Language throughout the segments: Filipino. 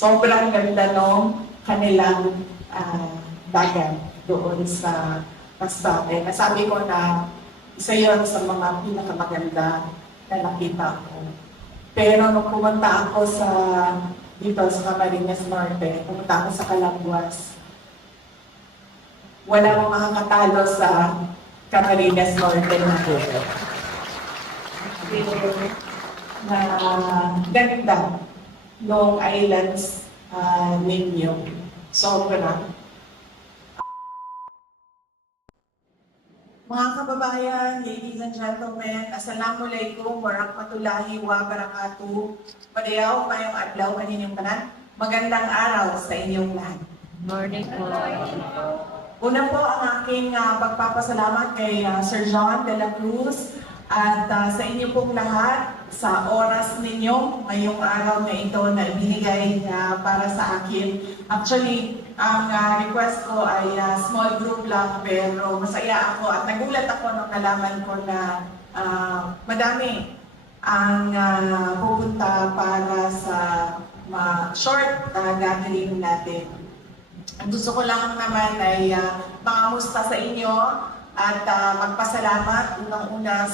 sobrang ganda nung kanilang dagat doon sa Masbate. Nasabi ko na isa yon sa mga pinakamaganda na nakita ko. Pero nung pumunta ako dito sa Camarines Norte, pumunta ako sa Calanguas, wala akong makakatalo sa Camarines Norte na ganda ng islands ninyo. Sobra. Mga kababayan, ladies and gentlemen, Assalamualaikum warahmatullahi wabarakatuh. Padayaw mayong adlaw kaninyong tanan. Magandang araw sa inyong lahat. Morning po. Una po ang aking pagpapasalamat kay Sir John de la Cruz at sa inyo pong lahat sa oras ninyo ngayong araw na ito na ibinigay para sa akin. Actually, ang request ko ay small group lang pero masaya ako at nagulat ako nung nalaman ko na madami ang pupunta para sa short gathering natin. Ang gusto ko lang naman ay mangamusta sa inyo at magpasalamat unang-una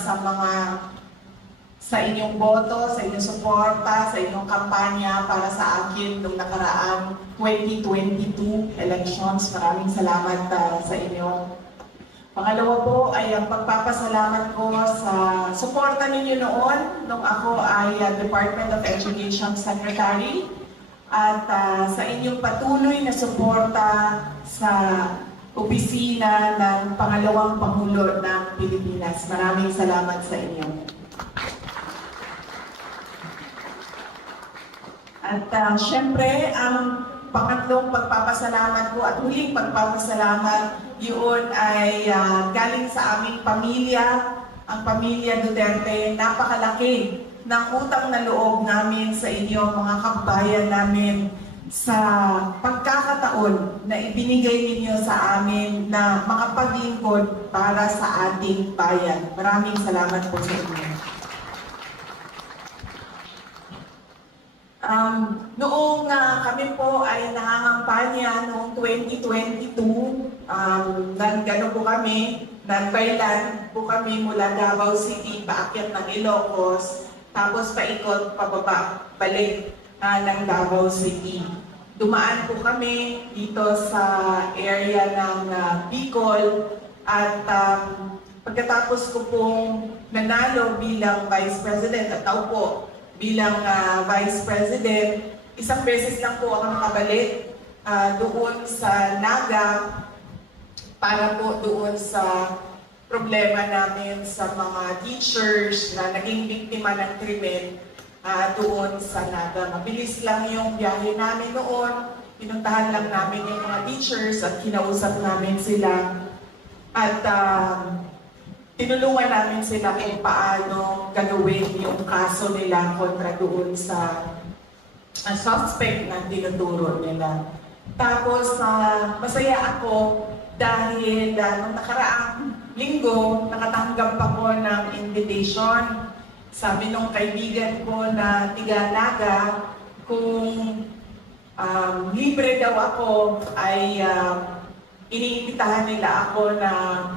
sa inyong boto, sa inyong suporta, sa inyong kampanya para sa akin noong nakaraang 2022 elections. Maraming salamat sa inyo. Pangalawa po ay ang pagpapasalamat ko sa suporta ninyo noon nung ako ay Department of Education Secretary at sa inyong patuloy na suporta sa opisina ng pangalawang Pangulo ng Pilipinas. Maraming salamat sa inyo. At syempre, ang pangatlong pagpapasalamat ko at huling pagpapasalamat, yun ay galing sa aming pamilya, ang pamilya Duterte. Napakalaki ng utang na loob namin sa inyo, mga kababayan namin, sa pagkakataon na ibinigay ninyo sa amin na makapaglingkod para sa ating bayan. Maraming salamat po sa inyo. Noong kami po ay nangangampanya noong 2022, gano'n po kami, nagbaylan po kami mula Davao City, paakyat ng Ilocos, tapos paikot, pababa, balik ng Davao City. Dumaan po kami dito sa area ng Bicol at pagkatapos ko pong nanalo bilang Vice President at naupo bilang Vice President, isang beses lang po ako nakabalik doon sa Naga para po doon sa problema namin sa mga teachers na naging biktima ng krimen doon sa Naga. Mabilis lang yung biyahe namin noon. Pinuntahan lang namin yung mga teachers at kinausap namin sila. At tinulungan namin sila kung paano gagawin yung kaso nila kontra doon sa suspect na tinuturo nila. Tapos masaya ako dahil nung nakaraang linggo, nakatanggap ako ng invitation. Sabi nung kaibigan ko na tiga-Naga, kung libre daw ako, ay iniimbitahan nila ako na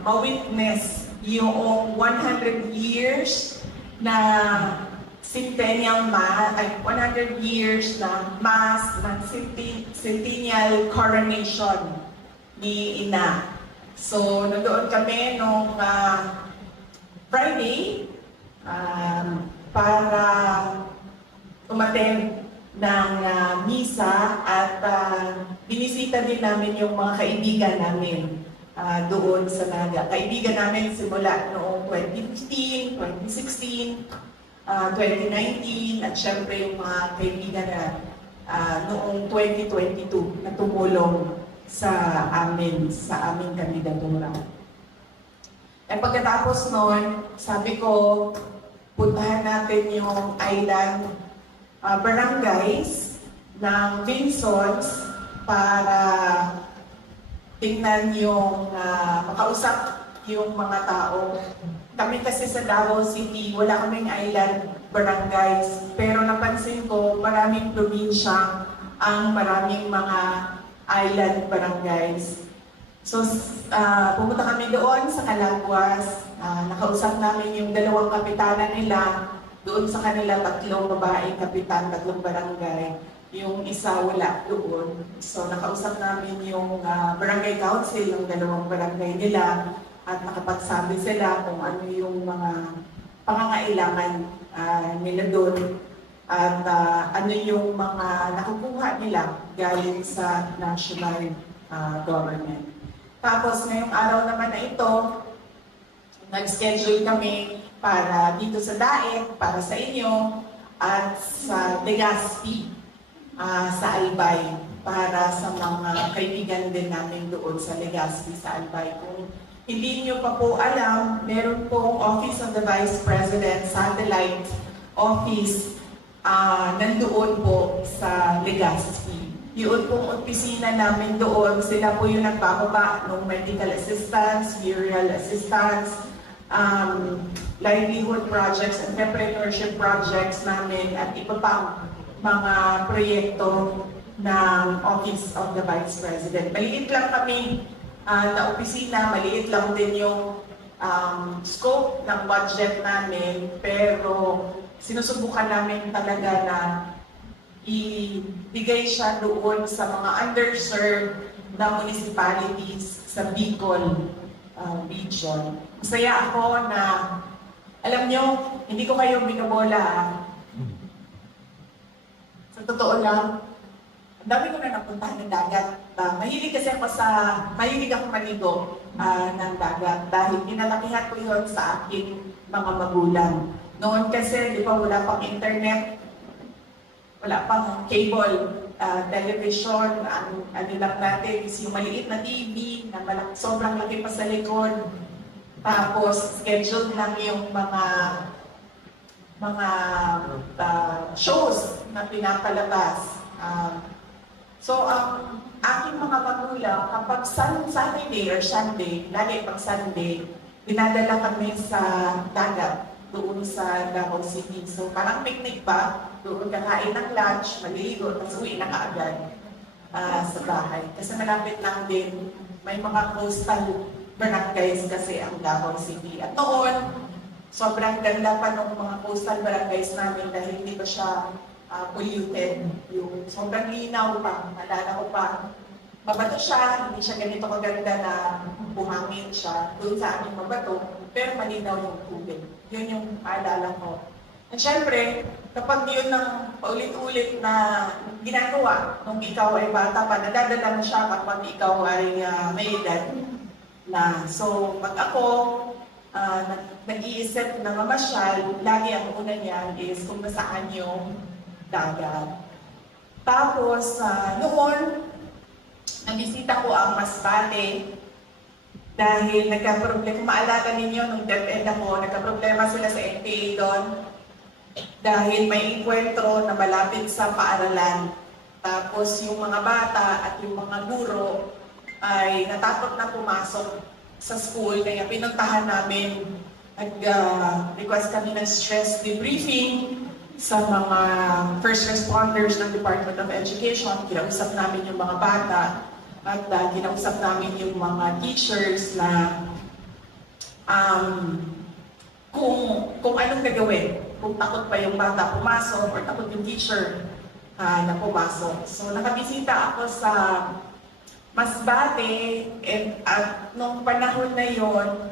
ma-witness yung 100 years na ay 100 years na mass ng centennial coronation ni Ina. So, nandoon kami nung Friday para umattend ng misa at binisita din namin yung mga kaibigan namin doon sa Naga. Kaibigan namin simula noong 2015, 2016, 2019 at syempre yung mga kaibigan na noong 2022 na tumulong sa aming kandidatura. At pagkatapos noon, sabi ko, puntahan natin yung island barangays ng Vinsons para tingnan yung makausap yung mga tao. Kami kasi sa Davao City, wala kaming island barangays. Pero napansin ko, maraming probinsyang ang maraming mga island barangays. So, pumunta kami doon sa Calaguas. Nakausap namin yung dalawang kapitana nila doon sa kanila, tatlong babaeng kapitan, tatlong barangay. Yung isa wala doon. So nakausap namin yung barangay council, yung dalawang barangay nila, at nakapagsabi sila kung ano yung mga pangangailangan nila doon at ano yung mga nakukuha nila galing sa national government. Tapos ngayong araw naman na ito, nag-schedule kami para dito sa Daet, para sa inyo, at sa Legazpi, sa Albay, para sa mga kaibigan din namin doon sa Legazpi, sa Albay. Kung hindi nyo pa po alam, meron pong Office of the Vice President Satellite Office nandoon po sa Legazpi. Yun pong opisina namin doon, sila po yung nagbababa ng medical assistance, burial assistance, livelihood projects, entrepreneurship projects namin, at iba pang mga proyekto ng Office of the Vice President. Maliit lang kami na opisina, maliit lang din yung scope ng budget namin, pero sinusubukan namin talaga na ibigay siya doon sa mga underserved na municipalities sa Bicol region. Masaya ako na, alam nyo, hindi ko kayo binobola. Sa totoo lang, ang dami ko na napuntahan ng dagat. Mahilig kasi ako mahilig ako maligo ng dagat dahil pinalakihan ko yun sa aking mga magulang. Noon kasi, di ba, wala pang internet, wala pang cable, television, ano lang natin is yung maliit na TV na sobrang laki pa sa likod. Tapos, scheduled lang yung mga shows na pinapalabas. So, ang aking mga magulang, kapag Saturday or Sunday, lagi pag Sunday, dinadala kami sa dagat, doon sa Davao City. So, parang picnic pa, doon kakain ng lunch, maliligo, tapos uwi na kaagad sa bahay. Kasi malapit lang din, may mga coastal barangays kasi ang Davao City. At noon, sobrang ganda pa ng mga coastal barangays namin dahil hindi pa siya polluted. Yung sobrang linaw pa, nalala ko pa. Mabato siya, hindi siya ganito kaganda na buhangin siya doon sa aming mabato, pero malinaw yung tubig. Yun yung maalala ko. At syempre, kapag yun ang paulit-ulit na ginagawa nung ikaw ay bata pa, nadadala mo siya kapag ikaw ay may edad na. So, pag ako nag-iisip na mamasyal, lagi ang una niyan is kung nasaan yung dagat. Tapos, noon, nabisita ko ang Masbate dahil nagka-problema, kung maalala ninyo, nung DepEd ako, nagka-problema sila sa NPA doon dahil may enkwentro na malapit sa paaralan. Tapos yung mga bata at yung mga guro ay natakot na pumasok sa school, kaya pinuntahan namin, nag-request kami ng stress debriefing sa mga first responders ng Department of Education. Kinausap namin yung mga bata at kinausap namin yung mga teachers na kung anong gagawin, kung takot pa yung bata pumasok or takot yung teacher na pumasok. So nakabisita ako sa Masbate at nung panahon na yon,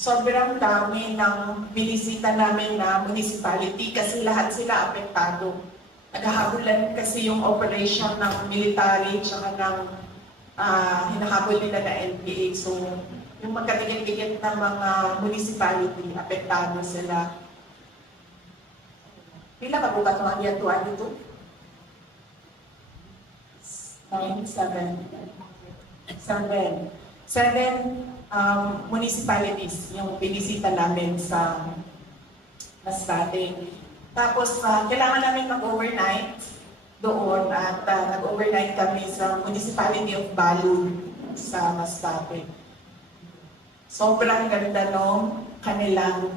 sobrang dami ng binisita namin na municipality kasi lahat sila apektado. Naghahabulan kasi yung operation ng military tsaka ng hinahabol nila na NPA. So, yung magkatigit-tigit na mga municipality, apektado sila. Pila ka buka ito ang yatuan dito? 7 municipalities yung binisita namin sa Masbate. Tapos, kailangan namin mag-overnight doon at nag-overnight kami sa Municipality of Balud sa Masbate. Sobrang ganda nung kanilang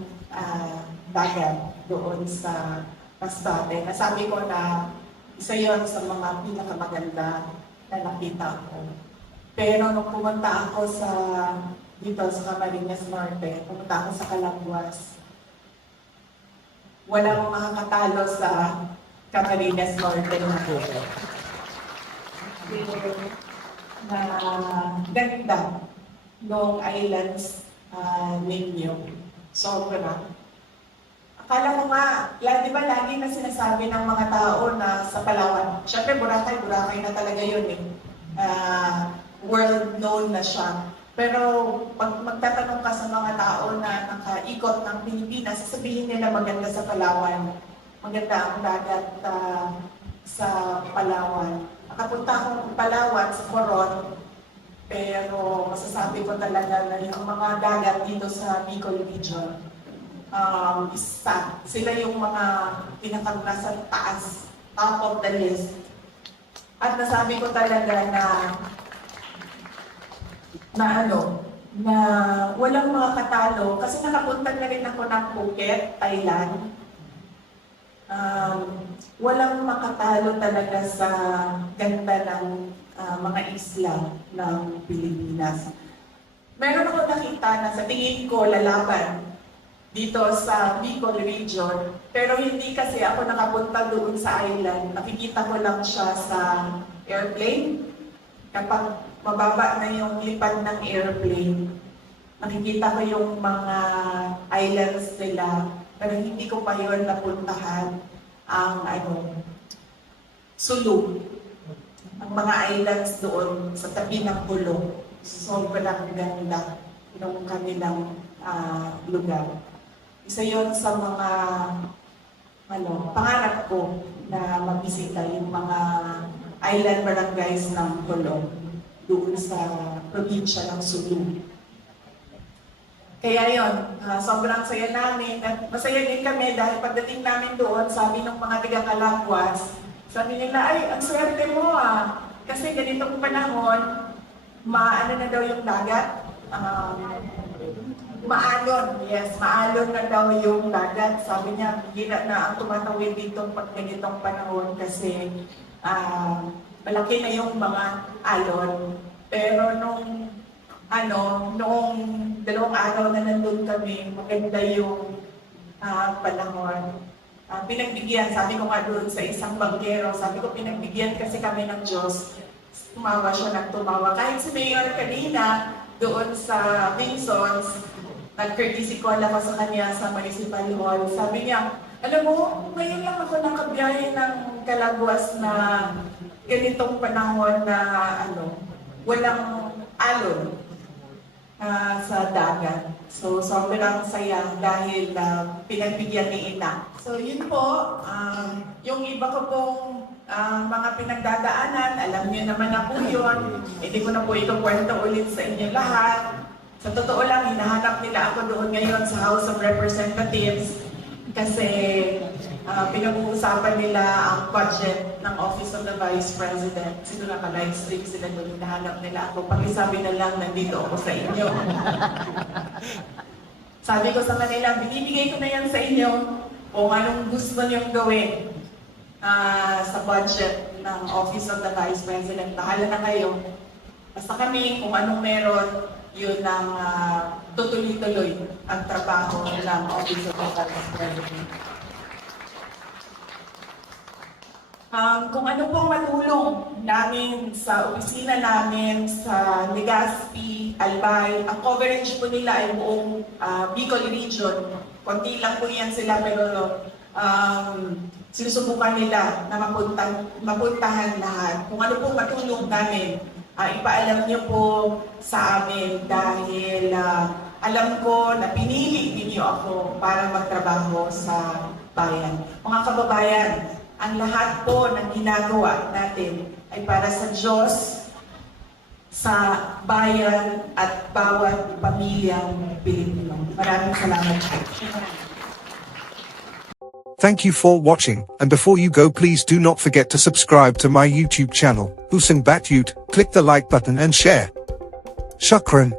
dagat doon sa Masbate. Nasabi ko na Isa yon sa mga pinakamaganda na nakita ko. Pero nung pumunta ako dito sa Camarines Norte, pumunta ako sa Calanguas, walang makakatalo sa Camarines Norte na ganda ng islands ninyo. Sobra. Akala ko nga, di ba lagi na sinasabi ng mga tao na sa Palawan, syempre Boracay na talaga yun eh. World known na siya. Pero pag magtatanong ka sa mga tao na nakaikot ng Pilipinas, sasabihin nila maganda sa Palawan. Maganda ang dagat sa Palawan. Nakapunta akong Palawan sa Coron, pero masasabi ko talaga na yung mga dagat dito sa Bicol Region, sila yung mga nasa taas, top of the list. At nasabi ko talaga na walang mga katalo, kasi nakapunta na rin ako ng Phuket, Thailand. Walang makatalo talaga sa ganda ng mga isla ng Pilipinas. Meron ako nakita na sa tingin ko lalaban dito sa Bicol Region, pero hindi kasi ako nakapunta doon sa island. Nakikita ko lang siya sa airplane. Kapag mababa na yung lipad ng airplane, nakikita ko yung mga islands nila, pero hindi ko pa yun napuntahan ang Sulu. Ang mga islands doon sa tabi ng Bulong. Sobrang ganda ng kanilang lugar. Isa yon sa mga pangarap ko na magbisita yung mga island barangays ng Bulong doon sa probinsya ng Sulu. Kaya yon, sobrang saya namin at masaya din kami dahil pagdating namin doon, sabi ng mga taga-Calanguas, sabi nila, ay, ang swerte mo kasi ganitong panahon, maano na daw yung dagat, maalon na daw yung dagat. Sabi niya, hira na ang tumatawid dito pag ganitong panahon kasi malaki na yung mga alon. Pero noong 2 araw na nandun kami, maganda yung panahon. Pinagbigyan, sabi ko nga doon sa isang banggero, sabi ko pinagbigyan kasi kami ng Diyos. Tumawa siya ng tumawa. Kahit si Mayor kanina, doon sa Vinsons, nag-courtesy call ako sa kanya sa Municipal Hall. Sabi niya, alam mo, ngayon lang ako nakabiyahe ng Calanguas na ganitong panahon na walang alon sa dagat. So, sobrang saya dahil pinagbigyan ni Ina. So, yun po, yung iba ko pong mga pinagdadaanan, alam niyo naman na po yun. Hindi ko na po ito kwento ulit sa inyo lahat. Sa totoo lang, hinahanap nila ako doon ngayon sa House of Representatives kasi pinag-uusapan nila ang budget ng Office of the Vice President. Sino naka-livestream sila doon, hinahanap nila ako. Pakisabi na lang, nandito ako sa inyo. Sabi ko sa kanila, binibigay ko na yan sa inyo kung anong gusto niyong gawin sa budget ng Office of the Vice President. Bahala na kayo. Basta kami, kung anong meron, yun ang tutuloy-tuloy ang trabaho ng Office of the Vice President. Kung ano pong matulong namin sa opisina namin, sa Legazpi, Albay, ang coverage po nila ay buong Bicol Region. Konti lang po yan sila pero sinusubukan nila na mapuntahan lahat. Kung ano pong matulong namin, ipaalam niyo po sa amin dahil alam ko na pinili ninyo ako para magtrabaho sa bayan. Mga kababayan, ang lahat po ng ginagawa natin ay para sa Diyos, sa bayan at bawat pamilyang Pilipino. Maraming salamat po. Thank you for watching, and before you go, please do not forget to subscribe to my YouTube channel, Hussein Batute, click the like button and share. Shukran.